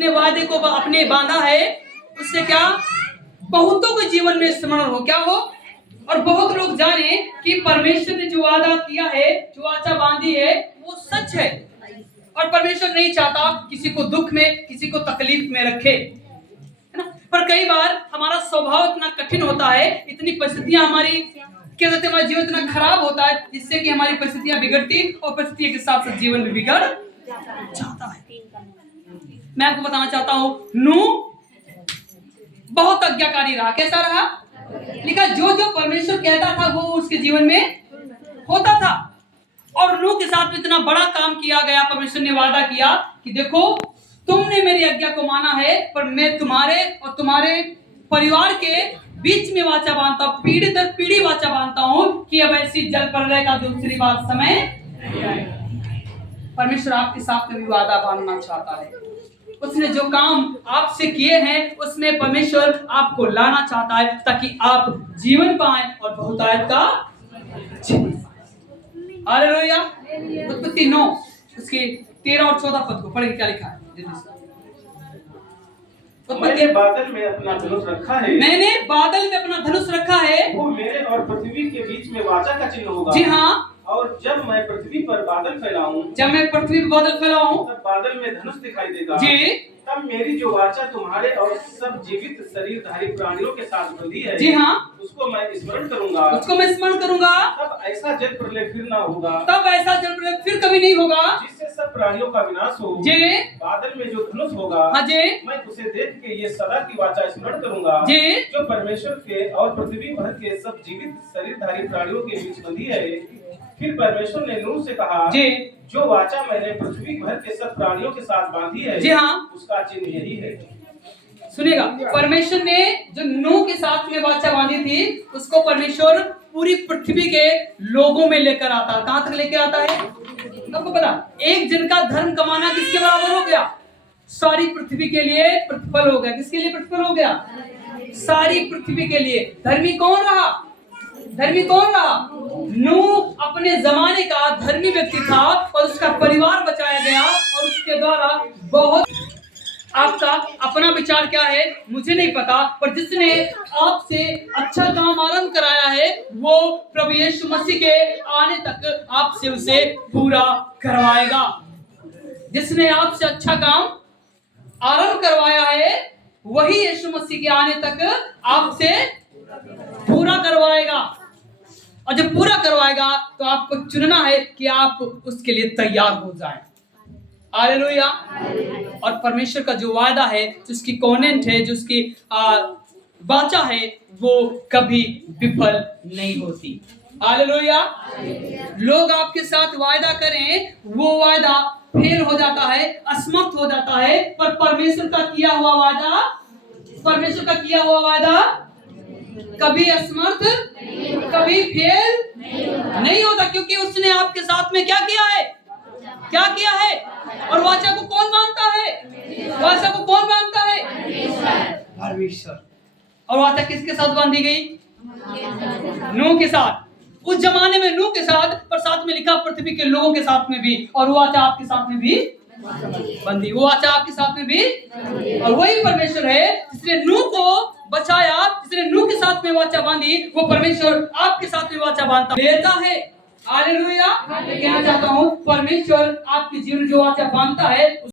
उसने वादे को अपने बांधा है, उससे क्या बहुतों के जीवन में स्मरण हो, क्या हो, और बहुत लोग जाने कि परमेश्वर ने जो वादा किया है, जो वाचा बांधी है, वो सच है। और परमेश्वर नहीं चाहता किसी को दुख में, किसी को तकलीफ में रखे, है ना। पर कई बार हमारा स्वभाव इतना कठिन होता है, इतनी परिस्थितियां हमारी, क्या कहते हैं, हमारा जीवन इतना खराब होता है, जिससे कि हमारी परिस्थितियां बिगड़ती और परिस्थितियों के साथ साथ जीवन भी बिगड़ जाता है। मैं आपको बताना चाहता हूं, नूह बहुत आज्ञाकारी रहा। कैसा रहा? लिखा जो जो परमेश्वर कहता था वो उसके जीवन में होता था। और नूह के साथ में इतना बड़ा काम किया गया, परमेश्वर ने वादा किया कि देखो तुमने मेरी आज्ञा को माना है, पर मैं तुम्हारे और तुम्हारे परिवार के बीच में वाचा बांधता हूं, पीढ़ी दर पीढ़ी वाचा बांधता हूं कि अब ऐसी जल प्रलय का दूसरी बार समय नहीं आएगा। परमेश्वर आपके साथ में भी वादा बांधना चाहता है। उसने जो काम आपसे किए हैं उसमें परमेश्वर आपको लाना चाहता है, ताकि आप जीवन पाएं और बहुतायत का जीवन पाएं। हालेलुया। उत्पत्ति 9 उसके 13 और 14 पद को पढ़ें, क्या लिखा है? मैंने बादल में अपना धनुष रखा है, मैंने बादल में अपना धनुष रखा है, वो मेरे और पृथ्वी के बीच में वाचा का चिन्ह होगा। जी हाँ। और जब मैं पृथ्वी पर बादल फैलाऊं, जब मैं पृथ्वी पर बादल फैलाऊं, तब बादल में धनुष दिखाई देगा। जी। तब मेरी जो वाचा तुम्हारे और सब जीवित शरीरधारी प्राणियों के साथ बंधी है, जी हाँ, उसको मैं स्मरण करूंगा। उसको मैं स्मरण करूंगा। तब ऐसा जल प्रलय फिर ना होगा, तब ऐसा जल प्रलय फिर कभी नहीं होगा, जिससे सब प्राणियों का विनाश हो। जी। बादल में जो धनुष होगा, हाँ जी, मैं उसे देख के ये सदा की वाचा स्मरण करूंगा, जी, जो परमेश्वर के और पृथ्वी भर के सब जीवित शरीरधारी प्राणियों के बीच बंधी है। फिर परमेश्वर ने नूह से कहा, जी, जो वाचा मैंने पृथ्वी भर के सब प्राणियों के साथ बांधी है, जी हाँ, उसका चिन्ह यही है। सुनिएगा, परमेश्वर ने जो नूह के साथ में वाचा बांधी थी, उसको परमेश्वर पूरी पृथ्वी के लोगों में लेकर आता है। कहां तक लेकर आता है आपको पता? एक जन का धर्म कमाना किसके बराबर हो गया? सारी पृथ्वी के लिए प्रतिफल हो गया। किसके लिए प्रतिफल हो गया? सारी पृथ्वी के लिए। धर्मी कौन रहा? धर्मी कौन रहा? नूह अपने जमाने का धर्मी व्यक्ति था और उसका परिवार बचाया गया, और उसके द्वारा बहुत। आपका अपना विचार क्या है मुझे नहीं पता, पर जिसने आपसे अच्छा काम आरंभ कराया है वो प्रभु यीशु मसीह के आने तक आपसे उसे पूरा करवाएगा। जिसने आपसे अच्छा काम आरंभ करवाया है वही यीशु मसीह के आने तक आपसे पूरा करवाएगा। और जब पूरा करवाएगा तो आपको चुनना है कि आप उसके लिए तैयार हो जाएं। हालेलुया। और परमेश्वर का जो वादा है, जो उसकी कॉन्वेंट है, जो उसकी वाचा है, वो कभी विफल नहीं होती। हालेलुया। लोग आपके साथ वादा करें, वो वादा फेल हो जाता है, असमर्थ हो जाता है, पर परमेश्वर का किया हुआ वादा, परमेश्वर का किया हुआ वादा कभी असमर्थ, कभी फेल नहीं होता, क्योंकि उसने आपके साथ में क्या किया है? क्या किया है? और वाचा को कौन मानता है? वाचा को कौन मानता है? परमेश्वर। और वाचा किसके साथ बांधी गई? नूह के साथ। उस जमाने में नूह के साथ, पर साथ में लिखा पृथ्वी के लोगों के साथ में भी। और वो वाचा आपके साथ में भी बंधी, वो वाचा आपके साथ में भी। और वही परमेश्वर है जिसने नूह को बचाया, जिसने नूह के साथ में वाचा बांधी, वो परमेश्वर आपके साथ में वाचा बांधता लेता है। हालेलुया। मैं कहना चाहता हूँ, परमेश्वर आपके जीवन जो वाचा बांधता है